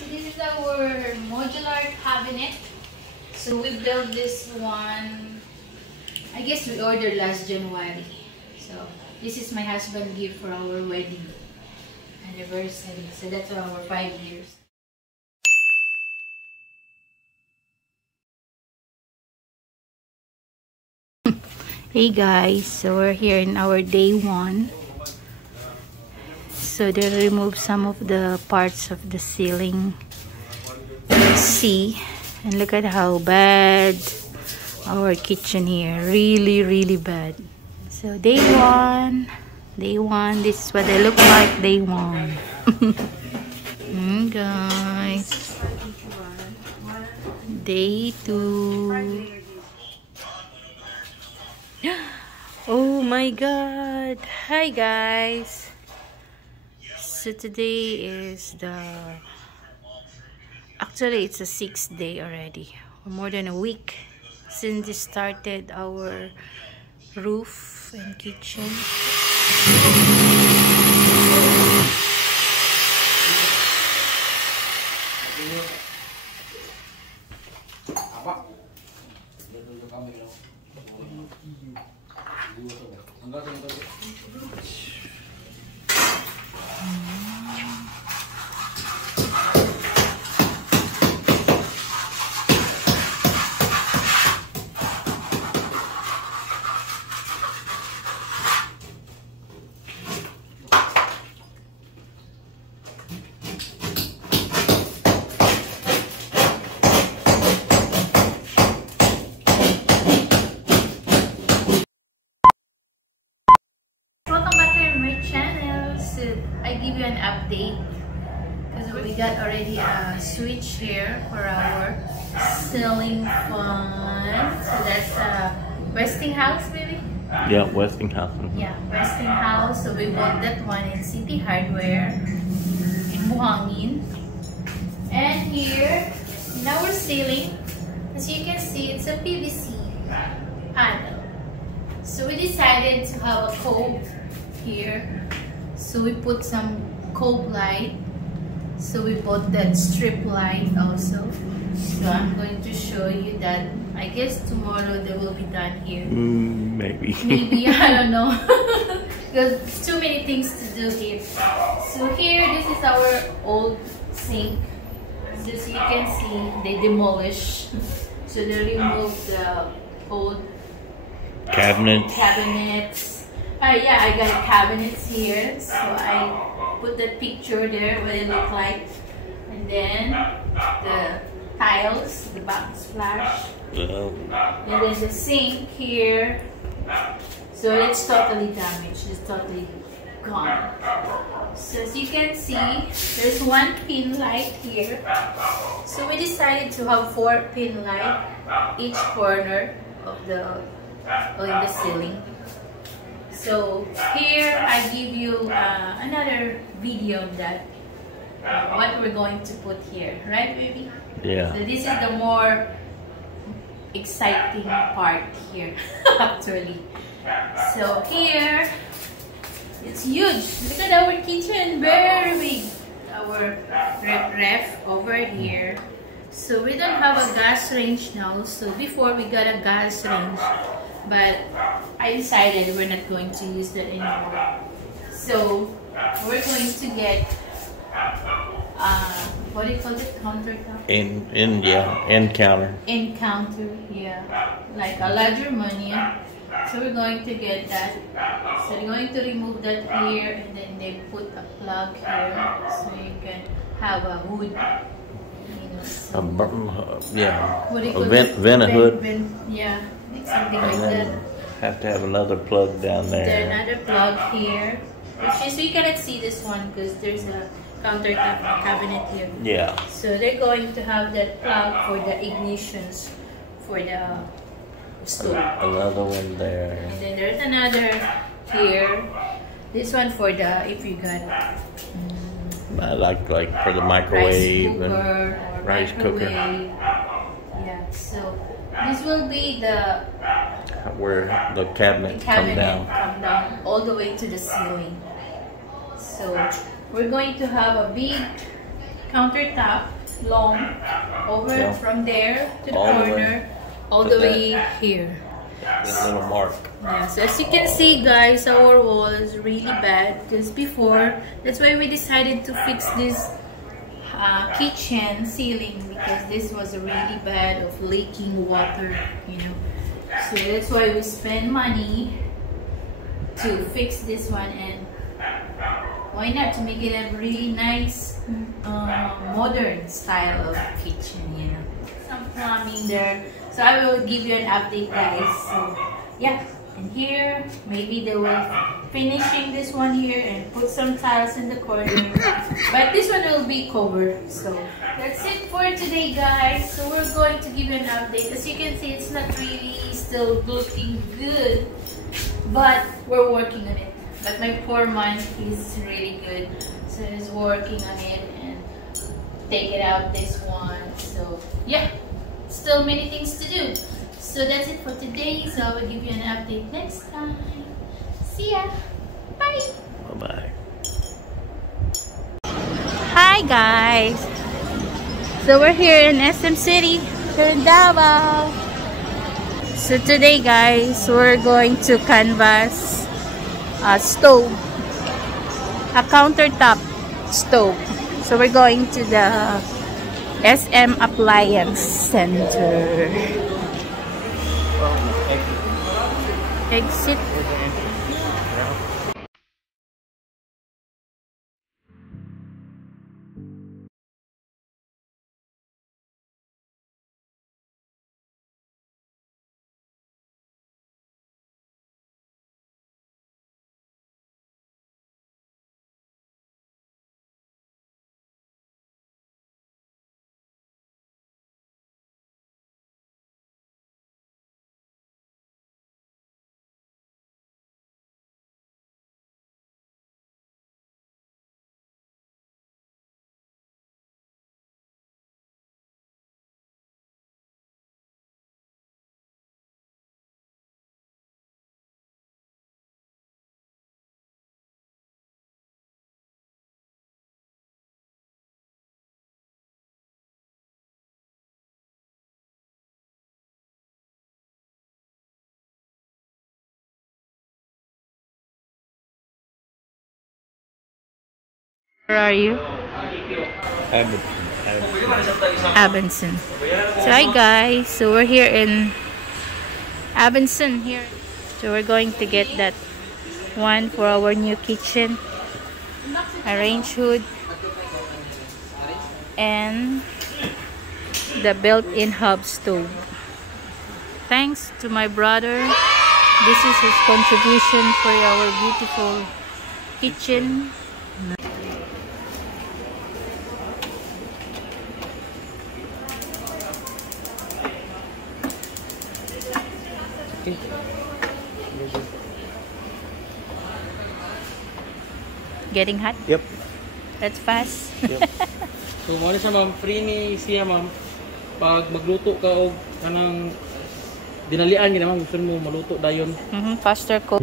So this is our modular cabinet. So we built this one, I guess we ordered last January. So this is my husband's gift for our wedding anniversary. So that's our 5 years. Hey guys, so we're here in our day 1. So they removed some of the parts of the ceiling. See, and look at how bad our kitchen here. Really bad. So day 1, this is what they look like day 1. Guys, day 2. Oh my god. Hi guys. So today is actually it's a 6th day already, or more than a week since we started our roof and kitchen. I give you an update because we got already a switch here for our ceiling fan. So that's a Westinghouse, baby. Yeah, Westinghouse. Yeah, Westinghouse. So we bought that one in City Hardware in Buhangin. And here in our ceiling, as you can see, it's a PVC panel. So we decided to have a cove here. So we put some cove light. So we bought that strip light also. So I'm going to show you that. I guess tomorrow they will be done here. Maybe. Maybe, I don't know. Because there's too many things to do here. So here, this is our old sink. So as you can see, they demolished. So they removed the old cabinets. Yeah, I got cabinets here, so I put that picture there, what it looked like, and then the tiles, the backsplash, and then the sink here. So it's totally damaged, it's totally gone. So as you can see, there's one pin light here. So we decided to have 4 pin light each corner of the ceiling. So here I give you another video of that, what we're going to put here, right baby? Yeah. So this is the more exciting part here actually. So here, it's huge. Look at our kitchen, very big. Our ref over here. So we don't have a gas range now. So before we got a gas range, but I decided we're not going to use that anymore. So we're going to get what do you call it? Countertop? End counter. End counter, yeah. Like a larger money. So we're going to get that. So they're going to remove that here, and then they put a plug here so you can have a hood. Vent hood. Yeah, something like that. Have to have another plug down there. There's another plug here, which is, you cannot see this one because there's a countertop cabinet here. Yeah. So they're going to have that plug for the ignitions for the stove. Another one there. And then there's another here. This one for the, if you got like for the microwave rice cooker. Yeah. So this will be the where the cabinet come down all the way to the ceiling. So we're going to have a big countertop, long, over from there to the corner, all the way here. That little mark. Yes, as you can see, guys, our wall is really bad because before, that's why we decided to fix this kitchen ceiling, because this was really bad of leaking water, you know. So that's why we spend money to fix this one, and why not to make it a really nice modern style of kitchen, you know. Some plumbing there, so I will give you an update, guys. So yeah, and here maybe they will finishing this one here and put some tiles in the corner, but this one will be covered. So that's it for today, guys. So we're going to give you an update. As you can see, it's not really still looking good, but we're working on it. But my poor man, he's really good, so he's working on it and take it out this one. So yeah, still many things to do. So that's it for today. So I will give you an update next time. See ya. Bye. Bye-bye. Hi guys. So we're here in SM City, here in Davao. So today, guys, we're going to canvas a stove, a countertop stove. So we're going to the SM Appliance Center. Exit. Where are you? Abenson. So hi guys, so we're here in Abenson here. So we're going to get that one for our new kitchen, a range hood, and the built-in hub stove. Thanks to my brother. This is his contribution for our beautiful kitchen. Getting hot? Yep. That's fast. Yep. So mo siya ma'am, free ni siya ma'am. Pag magluto ka og kanang dinalian gid ma'am, gusto mo maluto dayon. Faster cook.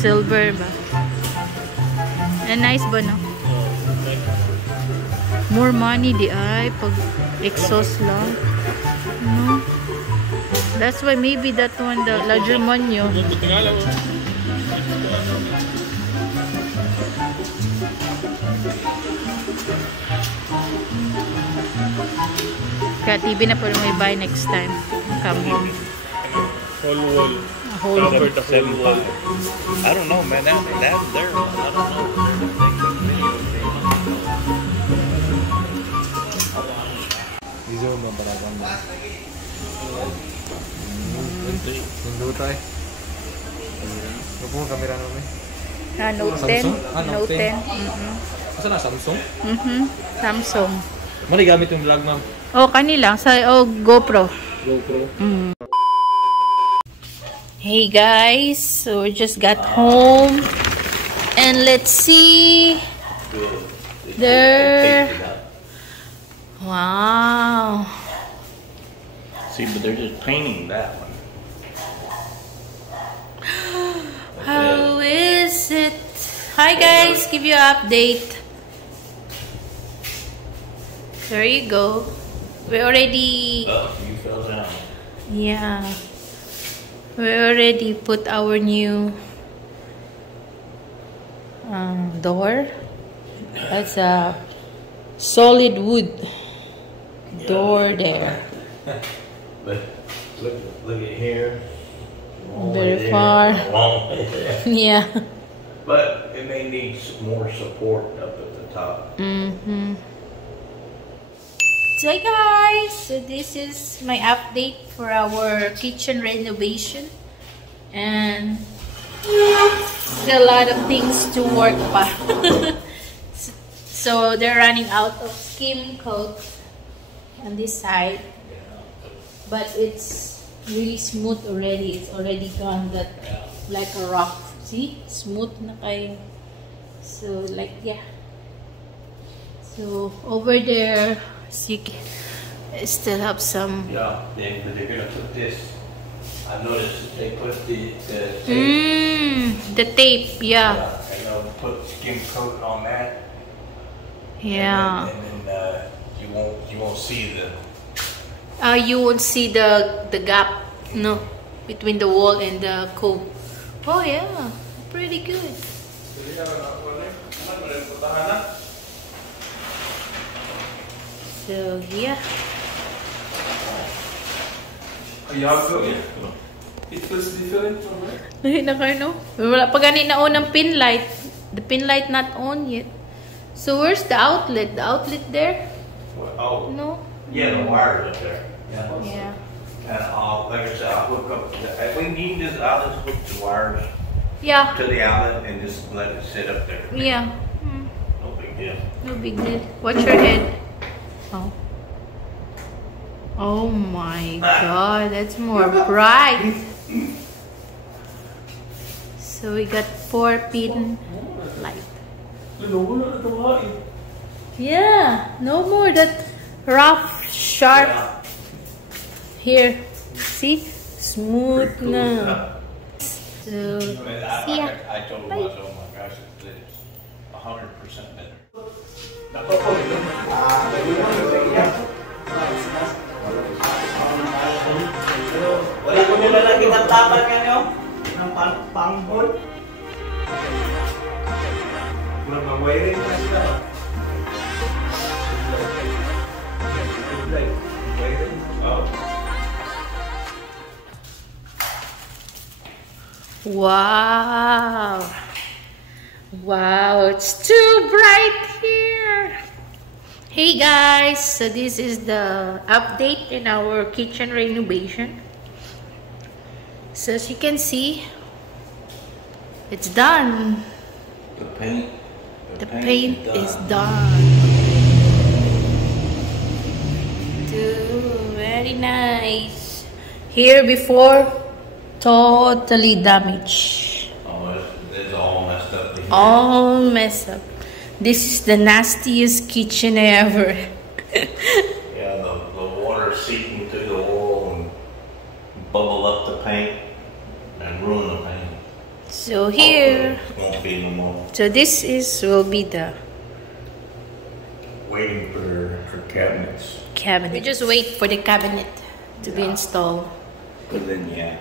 Silver ba? Nice ba, no? More money di ay pag exhaust lang. No? That's why maybe that one, the larger monyo. Kaya TV na po may buy next time. Come home. Whole wall. Whole Covered the whole wall. I don't know, man. That's there. I don't know. These are mga baragan mo. Nandito tayo. Ano po camera namin? Note 10. Samsung? Note 10. Asa na Samsung? Samsung. Mali gamit yung vlog, ma'am. Oh, kanila sa GoPro. GoPro. Hey guys, so we just got home and let's see. There. Wow. See, but they're just painting that one. How is it? Hi guys, give you an update. There you go. We already. Oh, you fell down. Yeah. We already put our new door. That's a solid wood door there. But look at here. Very far. Long way there. Yeah. But it may need more support up at the top. So hey guys, so this is my update for our kitchen renovation, and still a lot of things to work pa. So they're running out of skim coat on this side, but it's really smooth already. It's already gone that like a rock. See, smooth na kayo. So like yeah. So over there. So you can, I still have some. Yeah, they're gonna put this. I noticed that they put the tape. The tape, yeah. And they'll put skim coat on that. Yeah. And then you won't see the. You won't see the gap, no, between the wall and the cove. Oh yeah, pretty good. So yeah. It feels different from where? Lahi na kayo, no? Wala pa gani na on ang pin light. The pin light not on yet. So where's the outlet? The outlet there? Oh, No? yeah, the wires up there. Yeah. And like I said, I'll hook up. If we need this, I'll just hook the wires Yeah. to the outlet and just let it sit up there. Yeah. No big deal. No big deal. Watch your head. Oh. Oh my god, that's more bright. So we got 4-pin light. Yeah, no more that rough, sharp. Here, see? Smooth na. So, see ya. I told myself, oh my gosh, it's 100% better. Wala ko nila lagi ng tapat nyo ng pangbol. Mag-wiring pa sila. Wow. Wow, it's too bright here. Hey guys, so this is the update in our kitchen renovation. So as you can see, it's done. The paint is done. Very nice. Here before, totally damaged. Oh, it's all messed up. All messed up. This is the nastiest kitchen ever. Yeah, the water seeping through the wall and bubble up the paint and ruin the paint. So here, Won't be no more. so this will be the Waiting for her cabinets. cabinet. We just wait for the cabinet to be installed. But then, yeah.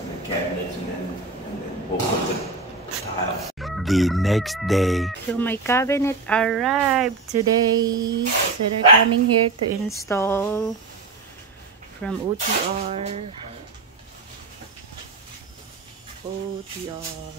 And the cabinets and then we'll put the tile. The next day. So my cabinet arrived today. So they're coming here to install from OTR. OTR.